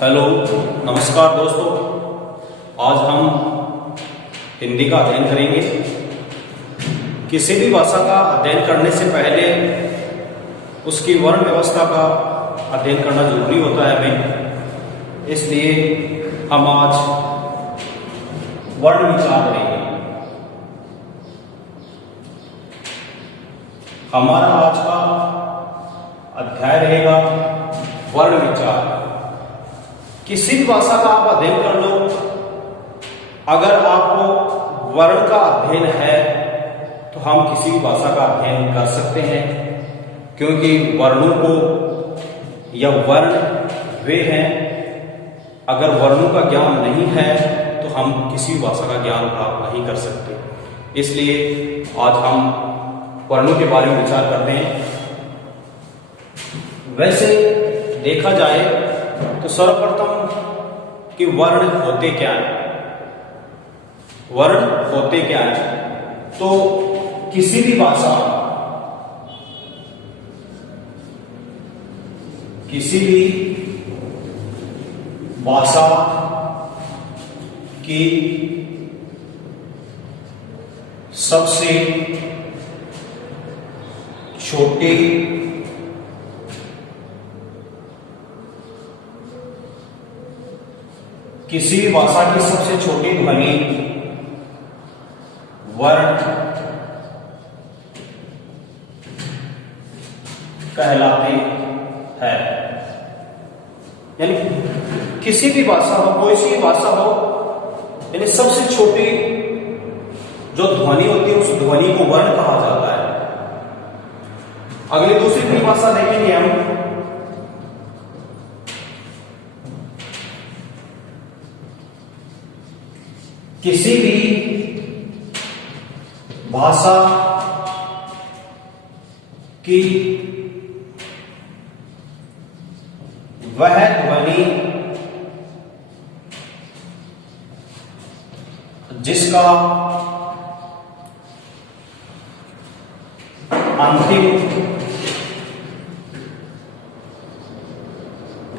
Hello, नमस्कार दोस्तों। आज हम हिंदी का अध्ययन करेंगे। किसी भी भाषा का अध्ययन करने से पहले उसकी वर्ण व्यवस्था का अध्ययन करना जरूरी होता है हमें, इसलिए हम आज वर्ण विचार करेंगे। हमारा आज का अध्याय रहेगा वर्ण विचार। किसी भी भाषा का आप अध्ययन कर लो, अगर आपको वर्ण का अध्ययन है तो हम किसी भी भाषा का अध्ययन कर सकते हैं, क्योंकि वर्णों को या वर्ण वे हैं। अगर वर्णों का ज्ञान नहीं है तो हम किसी भी भाषा का ज्ञान प्राप्त नहीं कर सकते। इसलिए आज हम वर्णों के बारे में विचार करते हैं। वैसे देखा जाए तो सर्वप्रथम कि वर्ण होते क्या हैं। वर्ण होते क्या हैं? तो किसी भी भाषा की सबसे छोटी ध्वनि वर्ण कहलाते हैं। यानी किसी भी भाषा हो, कोई सी भाषा हो, यानी सबसे छोटी जो ध्वनि होती है उस ध्वनि को वर्ण कहा जाता है। अगली दूसरी परिभाषा देखेंगे हम। किसी भी भाषा की वह ध्वनि जिसका अंतिम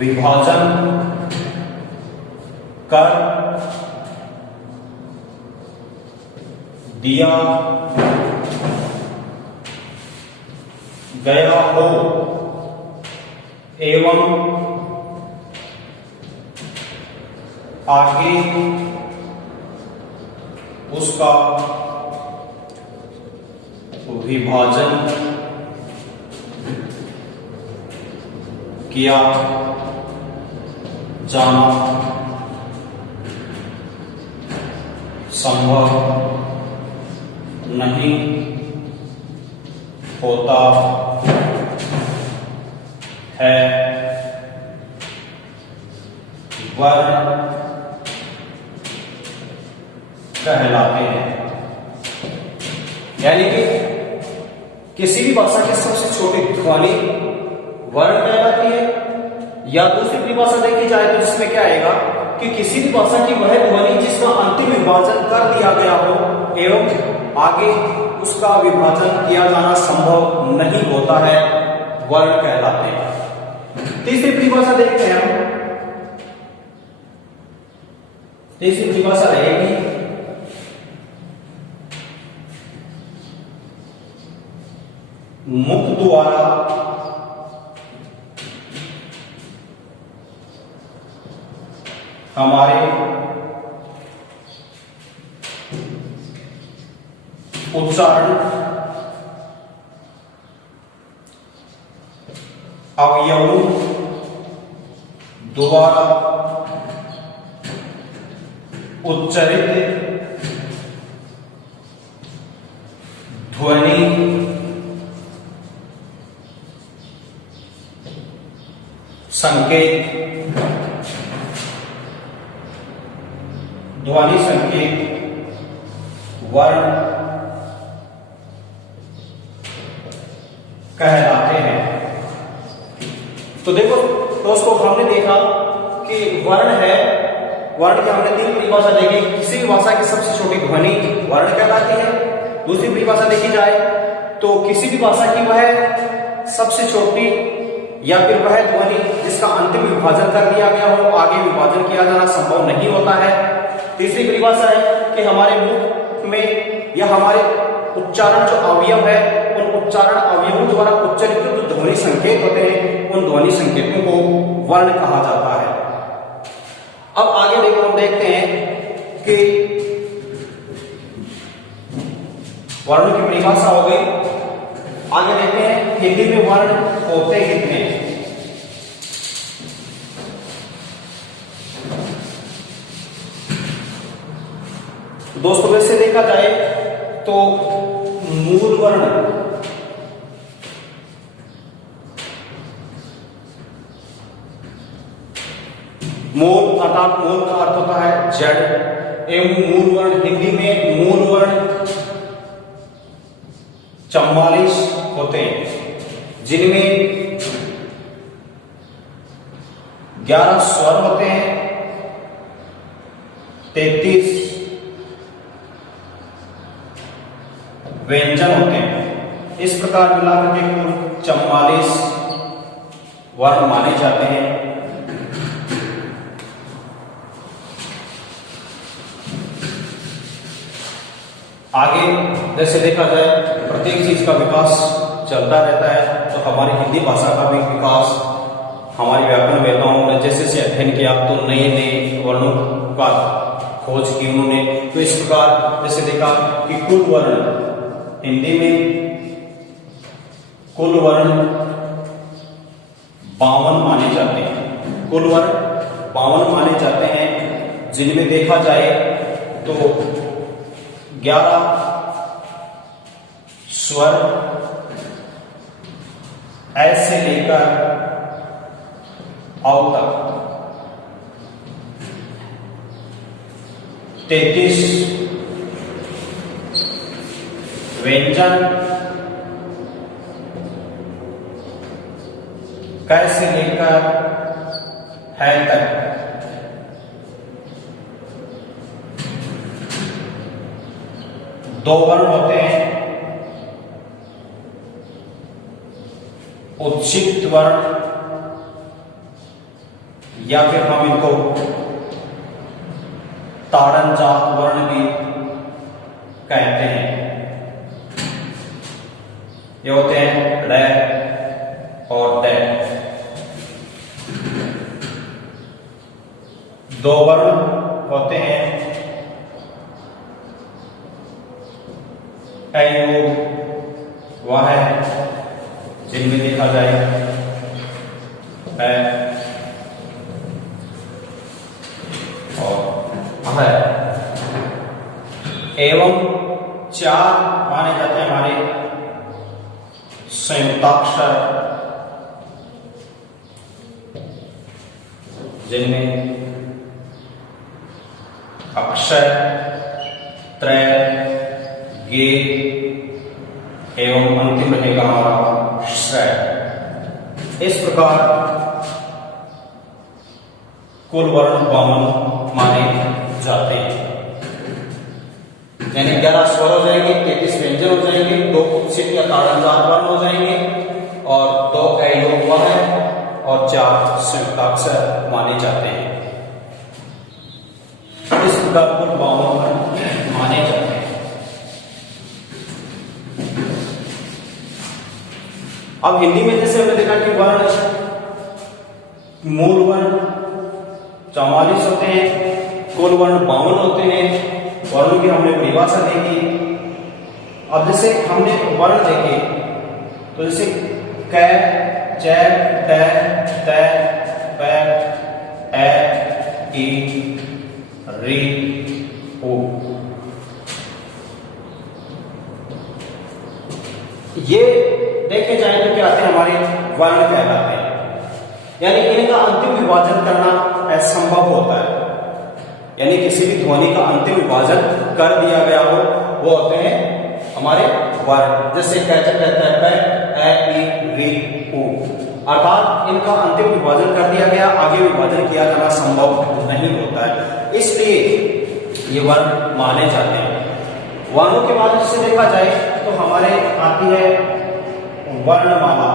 विभाजन कर दिया गया हो एवं आगे उसका विभाजन किया जाना संभव नहीं होता है, वर्ण कहलाते हैं। यानी कि किसी भी भाषा की सबसे छोटी ध्वनि वर्ण कहलाती है। या दूसरी परिभाषा देखी जाए तो जिसमें क्या आएगा कि किसी भी भाषा की वह ध्वनि जिसका अंतिम विभाजन कर दिया गया हो एवं आगे उसका विभाजन किया जाना संभव नहीं होता है, वर्ण कहलाते हैं। तीसरी परिभाषा देखते हैं हम। तीसरी परिभाषा रहेगी मुख द्वारा हमारे उच्चारण अवयवों द्वारा उच्चारित ध्वनि संकेत वर्ण कहलाते हैं। तो देखो दोस्तों, हमने देखा कि वर्ण है। वर्ण की हमने तीन परिभाषा देखी। किसी भी भाषा की सबसे छोटी ध्वनि वर्ण कहलाती है। दूसरी परिभाषा देखी जाए तो किसी भी भाषा की वह सबसे छोटी या फिर वह ध्वनि जिसका अंतिम विभाजन कर दिया गया हो, आगे विभाजन किया जाना संभव नहीं होता है। तीसरी परिभाषा है कि हमारे मुख में या हमारे उच्चारण जो अवयव है, उन उच्चारण अवयवों द्वारा उच्चारित जो ध्वनि संकेत होते हैं, उन ध्वनि संकेतों को वर्ण कहा जाता है। अब आगे देखो, हम देखते हैं कि वर्णों की परिभाषा हो गई। आगे देखते हैं हिंदी में वर्ण होते कितने। दोस्तों वैसे देखा जाए तो मूल वर्ण मूल अर्थात मूल का अर्थ होता है जड़ एवं मूल वर्ण। हिंदी में मूल वर्ण 44 होते हैं, जिनमें 11 स्वर होते हैं, 33 व्यंजन होते हैं। इस प्रकार मिलाकर के कुल 44 वर्ण माने जाते हैं। आगे जैसे देखा जाए प्रत्येक चीज का विकास चलता रहता है, तो हमारी हिंदी भाषा का भी विकास हमारी व्याकरण वेताओं ने जैसे जैसे अध्ययन किया तो नए नए वर्णों का खोज की उन्होंने। तो इस प्रकार जैसे देखा कि कुल वर्ण हिंदी में कुल वर्ण 52 माने जाते हैं। कुल वर्ण 52 माने जाते हैं, जिनमें देखा जाए तो 11 स्वर ऐसे लेकर औ तक, 33 व्यंजन कैसे लेकर है तक, दो वर्ण होते हैं उच्छिष्ट वर्ण, या फिर हम इनको ताड़नजात वर्ण भी कहते हैं। ये होते हैं ड़ और द। दो वर्ण होते हैं वह है जिनमें देखा जाए और है एवं 4 माने जाते हैं हमारे संयुक्ताक्षर, जिनमें अक्षर, त्रय, गे एवं अंतिम रहेगा हमारा श्रय। इस प्रकार कुल वर्ण 52 माने जाते हैं। यानी 11 स्वर हो जाएंगे, 33 व्यंजन हो जाएंगे, 2 उच्छिष्ट या ताड़नजात वर्ण हो जाएंगे और 2 अयोग वर्ण और 4 संयुक्ताक्षर माने जाते हैं। इस प्रकार कुल 52 वर्ण माने जाते हैं। अब हिंदी में जैसे हमने देखा कि वर्ण मूल वर्ण 44 होते हैं, कुल वर्ण 52 होते हैं। वर्णों की हमने परिभाषा देखी। अब जैसे हमने वर्ण देखे तो जैसे क, च, ट, त, प, ए, ई, री, उ। ये देखे जाए तो क्या आते हैं, हमारे वर्ण कहलाते हैं। यानी इनका अंतिम विभाजन करना असंभव होता है। यानी किसी भी ध्वनि का अंतिम विभाजन कर दिया गया हो, वो होते हैं हमारे वर्ण। जैसे क, च, ट, त, प, ए, ई, री, उ। अर्थात इनका अंतिम विभाजन कर दिया गया, आगे विभाजन किया जाना संभव नहीं होता है, इसलिए ये वर्ण माने जाते हैं। वर्णों के बाद से देखा जाए तो हमारे आती है वर्णमाला।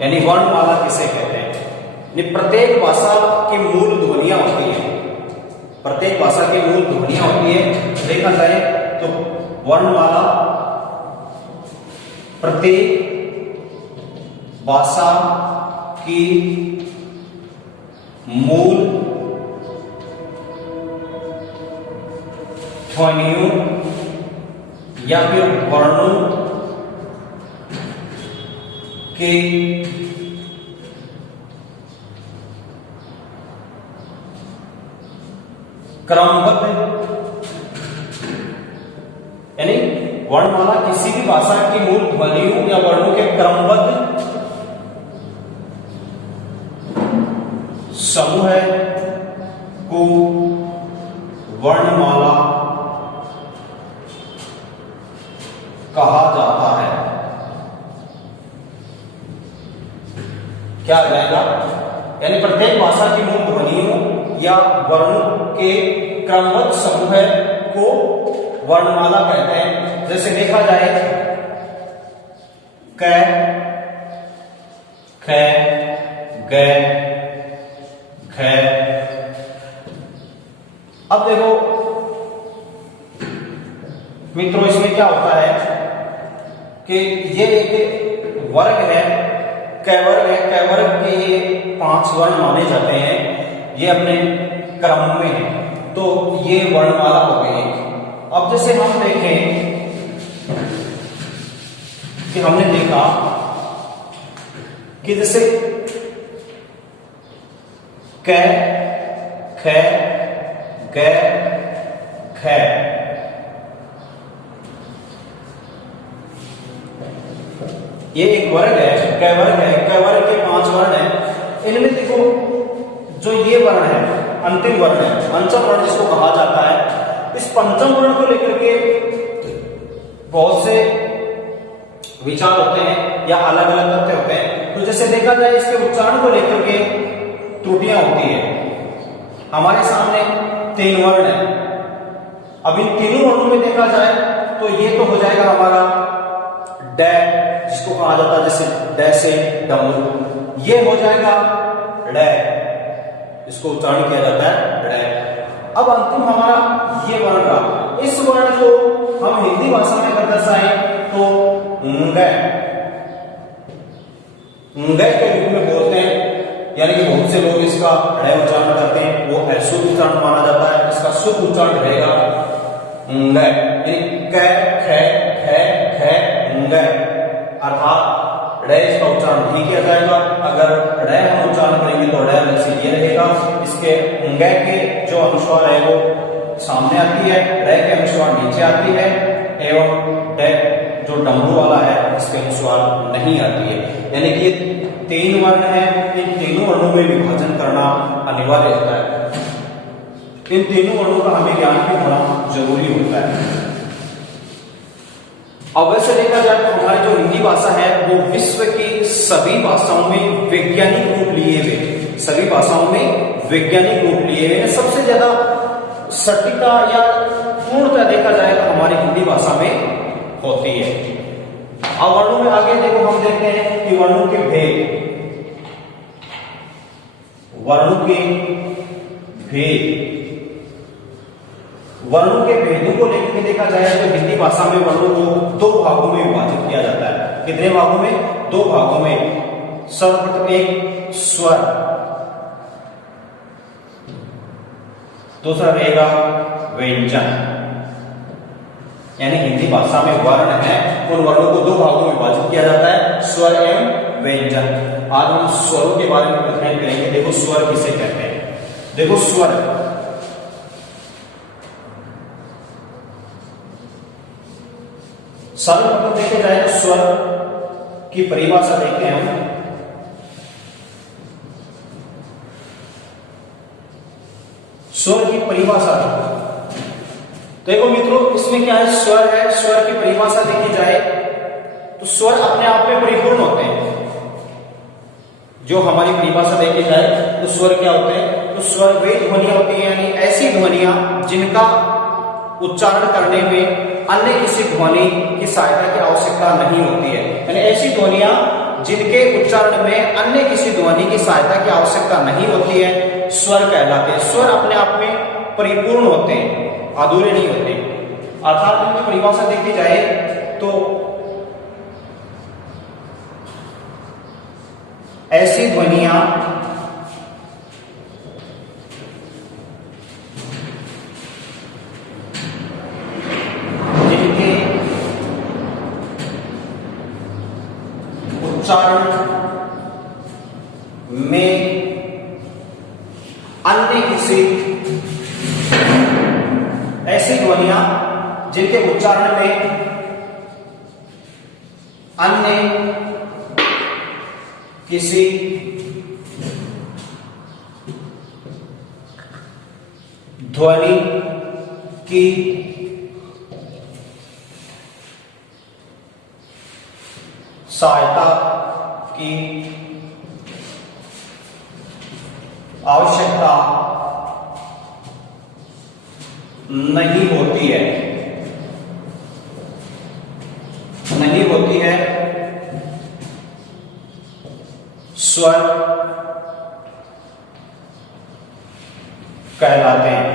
यानी वर्णमाला किसे कहते हैं? यानी प्रत्येक भाषा की मूल ध्वनियां होती हैं, प्रत्येक भाषा की मूल ध्वनियां होती है। देखा जाए तो वर्णमाला प्रत्येक भाषा की मूल ध्वनियों या फिर वर्णों के क्रमबद्ध, यानी वर्णमाला किसी भी भाषा की मूल ध्वनियों या वर्णों के क्रमबद्ध समूह को वर्णमाला कहा जाता है। क्या आ जाएगा? यानी प्रत्येक भाषा की मूल ध्वनियों या वर्णों के क्रमबद्ध समूह को वर्णमाला कहते हैं। जैसे देखा जाए क, ख, ग, घ। अब देखो मित्रों, इसमें क्या होता है कि ये एक वर्ग है, कैवर्ग है। कैवर्ग के ये 5 वर्ण माने जाते हैं, ये अपने क्रम में है, तो ये वर्णमाला हो गई। अब जैसे हम देखें कि हमने देखा कि जैसे क, ख, ग, घ, ये एक वर्ग है, कैवर्ग है। कैवर्ग के 5 वर्ण हैं। इनमें देखो जो ये वर्ण है, अंतिम वर्ण है, पंचम वर्ण जिसको कहा जाता है, इस पंचम वर्ण को लेकर के बहुत से विचार होते हैं या अलग अलग तथ्य होते हैं। तो जैसे देखा जाए इसके उच्चारण को लेकर के त्रुटियां होती है। हमारे सामने 3 वर्ण है। अब इन तीनों वर्णों में देखा जाए तो ये तो हो जाएगा हमारा ड, जिसको कहा जाता है जैसे ड से डमरू, ये हो जाएगा ड, इसको उच्चारण किया जाता है ड। अब अंतिम हमारा ये वर्ण रहा। इस वर्ण को हम हिंदी भाषा में अगर दर्शाएं तो ंग के रूप में बोलते हैं, यानी कि बहुत से लोग इसका ड उच्चारण करते हैं, वो अशुद्ध उच्चारण माना जाता है। इसका शुद्ध उच्चारण रहेगा ंग, यानी क, ख, ख, ख, ंग, अर्थात ड इसका उच्चारण नहीं किया जाएगा। अगर ड हम उच्चारण करेंगे तो ड अलग से ये रहेगा। इसके ंग के जो अनुस्वार है वो सामने आती है, ड के अनुस्वार नीचे आती है, एवं ड जो डमरू वाला है इसके अनुस्वार नहीं आती है। यानी कि 3 वर्ण है, इन तीनों वर्णों में विभाजन करना अनिवार्य होता है। इन तीनों वर्णों का हमें ज्ञान भी होना जरूरी होता है। अब वैसे देखा जाए तो हमारी जो हिंदी भाषा है वो विश्व की सभी भाषाओं में वैज्ञानिक रूप लिए हुए, सभी भाषाओं में वैज्ञानिक रूप लिए हुए सबसे ज्यादा सटीकता या पूर्णता देखा जाए तो हमारी हिंदी भाषा में होती है। अब वर्णों में आगे देखो हम देखते हैं कि वर्णों के भेद, वर्णों के भेद, वर्णों के भेदों को लेकर देखा जाए तो हिंदी भाषा में वर्णों को 2 भागों में विभाजित किया जाता है। कितने भागों में? 2 भागों में। सर्वप्रथम एक स्वर, दूसरा रहेगा व्यंजन। यानी हिंदी भाषा में वर्ण है, उन वर्णों को 2 भागों में विभाजित किया जाता है, स्वर एवं व्यंजन। आज हम स्वरों के बारे में अध्ययन करेंगे। देखो स्वर किसे कहते हैं। देखो स्वर सर्वप्रथम देखे जाए तो स्वर की परिभाषा देखते हैं हम। स्वर की परिभाषा देखो मित्रों, इसमें क्या है, स्वर है। स्वर की परिभाषा देखी जाए तो स्वर अपने आप में परिपूर्ण होते हैं। जो हमारी परिभाषा देखी जाए तो स्वर क्या होते हैं, तो स्वर वे ध्वनियां होती हैं, यानी ऐसी ध्वनियां जिनका उच्चारण करने में अन्य किसी ध्वनि की सहायता की आवश्यकता नहीं होती है। यानी ऐसी ध्वनियां जिनके उच्चारण में अन्य किसी ध्वनि की सहायता की आवश्यकता नहीं होती है स्वर कहलाते हैं। स्वर अपने आप में परिपूर्ण होते हैं, अधूरे नहीं होते। अर्थात इनकी परिभाषा देखी जाए तो ऐसी ध्वनियां जिनके उच्चारण में अन्य किसी ऐसी ध्वनियां जिनके उच्चारण में अन्य किसी ध्वनि की सहायता की आवश्यकता नहीं होती है, नहीं होती है, स्वर कहलाते हैं।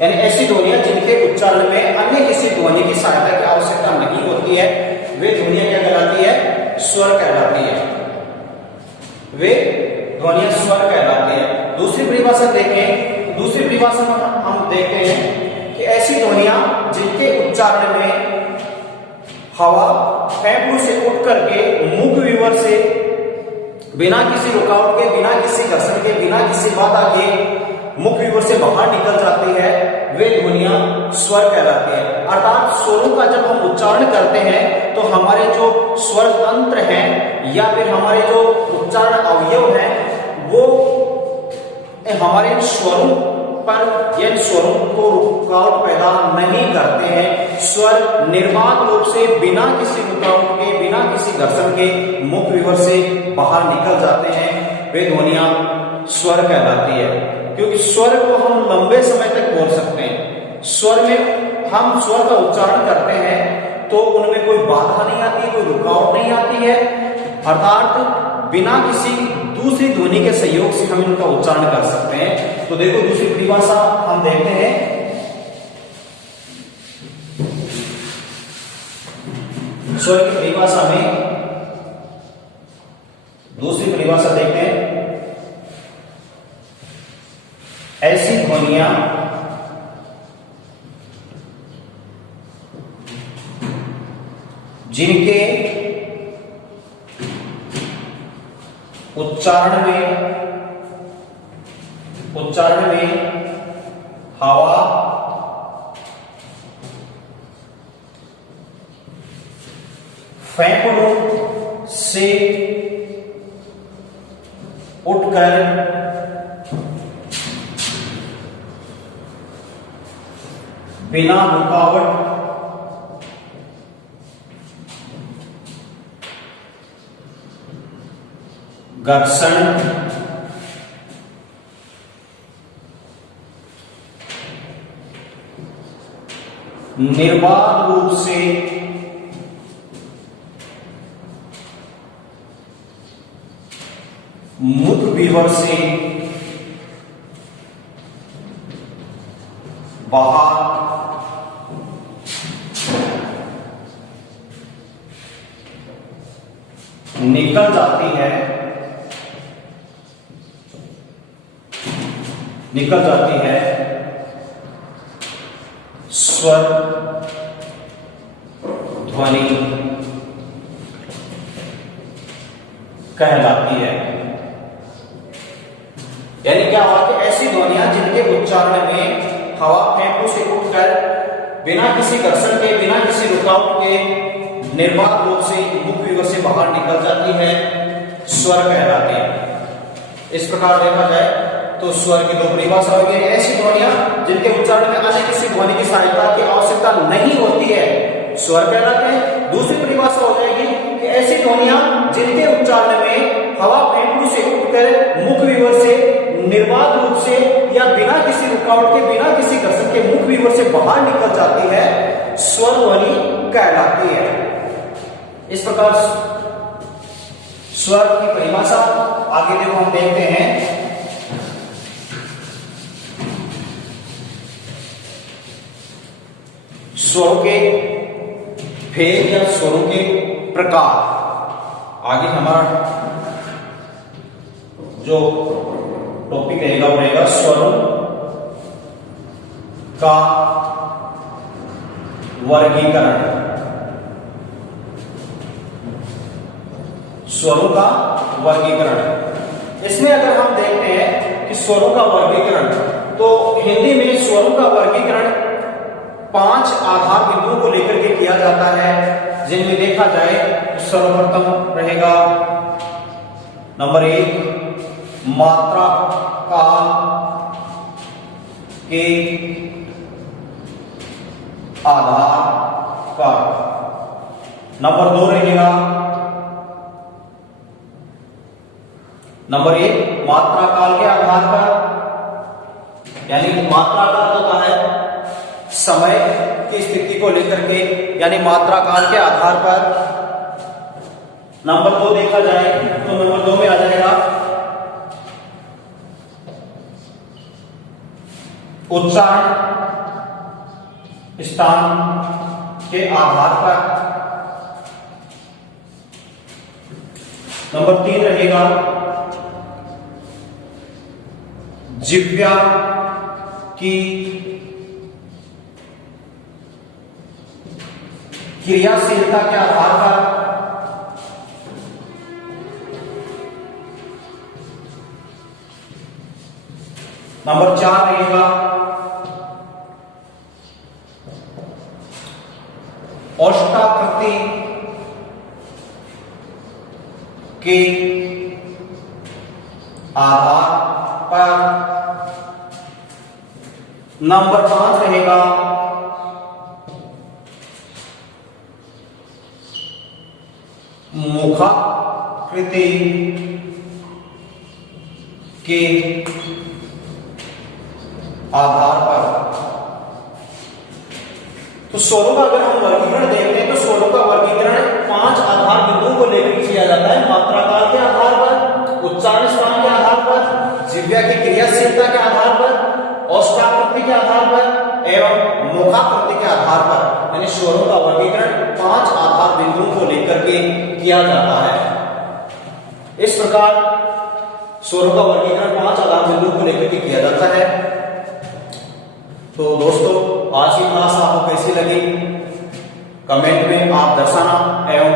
यानी ऐसी ध्वनियां जिनके उच्चारण में अन्य किसी ध्वनि की सहायता की आवश्यकता नहीं होती है वे ध्वनियां क्या कहलाती है? स्वर कहलाती है। वे ध्वनियां स्वर कहलाती है। दूसरी परिभाषा देखें, दूसरी परिभाषा में हम देखते हैं कि ऐसी ध्वनियां जिनके उच्चारण में हवा फेफड़ों से उठ करके मुख विवर से बिना किसी रुकावट के, बिना किसी घर्षण के, बिना किसी बाधा के मुख विवर से बाहर निकल जाती है, वे ध्वनियां स्वर कहलाती है। अर्थात स्वरों का जब हम उच्चारण करते हैं तो हमारे जो स्वर तंत्र हैं या फिर हमारे जो उच्चारण अवयव हैं वो हमारे स्वरों पर या स्वरों को रुकावट पैदा नहीं करते हैं। स्वर निर्बाध रूप से बिना किसी रुकावट के, बिना किसी घर्षण के मुख विवर से बाहर निकल जाते हैं, वे ध्वनियां स्वर कहलाती है। क्योंकि स्वर को हम लंबे समय तक बोल सकते हैं। स्वर में हम स्वर का उच्चारण करते हैं तो उनमें कोई बाधा नहीं आती, कोई रुकावट नहीं आती है, अर्थात बिना किसी दूसरी ध्वनि के सहयोग से हम इनका उच्चारण कर सकते हैं। तो देखो दूसरी परिभाषा हम देखते हैं। स्वर की परिभाषा में दूसरी परिभाषा देखते हैं। ऐसी ध्वनियां जिनके उच्चारण में हवा फेफड़ों से उठकर बिना रुकावट घर्षण निर्बाध रूप से मुख विवर से बाहर निकल जाती है, निकल जाती है, स्वर ध्वनि कहलाती है। यानी क्या हुआ कि ऐसी ध्वनियां जिनके उच्चारण में हवा फेफड़ों से उठकर बिना किसी घर्षण के, बिना किसी रुकावट के निर्बाध रूप से मुख विवर से बाहर निकल जाती है, स्वर कहलाते हैं। इस प्रकार देखा जाए तो स्वर की दो परिभाषा हो गई। ऐसी ध्वनियां जिनके उच्चारण में अन्य किसी ध्वनि की सहायता की आवश्यकता नहीं होती है, स्वर कहलाते हैं। दूसरी परिभाषा हो जाएगी कि ऐसी ध्वनियां जिनके उच्चारण में हवा फेफड़ों से उठकर मुख विवर से निर्बाध रूप से या बिना किसी रुकावट के, बिना किसी घर्षण के मुख विवर से बाहर निकल जाती है, स्वर ध्वनि कहलाती है। इस प्रकार स्वर की परिभाषा आगे देखो हम देखते हैं। स्वरों के भेद या स्वरों के प्रकार, आगे हमारा जो टॉपिक रहेगा वो रहेगा स्वरों का वर्गीकरण। स्वरों का वर्गीकरण, इसमें अगर हम देखते हैं कि स्वरों का वर्गीकरण, तो हिंदी में स्वरों का वर्गीकरण 5 आधार बिंदुओं को लेकर के किया जाता है, जिनमें देखा जाए तो सर्वप्रथम रहेगा नंबर 1 मात्रा काल के आधार पर। नंबर 2 रहेगा नंबर 1 मात्रा काल के आधार पर, यानी मात्रा काल होता है समय की स्थिति को लेकर के, यानी मात्रा काल के आधार पर। नंबर 2 देखा जाए तो नंबर 2 में आ जाएगा उच्चारण स्थान के आधार पर। नंबर 3 रहेगा जिह्वा की क्रियाशीलता के आधार पर। नंबर 4 रहेगा औष्ठाकृति के आधार पर। नंबर 5 रहेगा मुखाकृति के आधार पर। तो स्वरों का अगर हम वर्गीकरण देखते हैं तो स्वरों का वर्गीकरण 5 आधार बिंदुओं को लेकर किया जाता है। मात्रा काल के आधार पर, उच्चारण स्थान के आधार पर, जिह्वा की क्रियाशीलता के आधार पर, औष्ठाकृति के आधार पर एवं मुखाकृति के आधार पर, यानी स्वरों का वर्गीकरण 5 आधार बिंदुओं को लेकर के किया जाता है। इस प्रकार स्वरों का वर्गीकरण 5 आधार बिंदुओं को लेकर के किया जाता है। तो दोस्तों, आज की क्लास आपको कैसी लगी कमेंट में आप दर्शाना एवं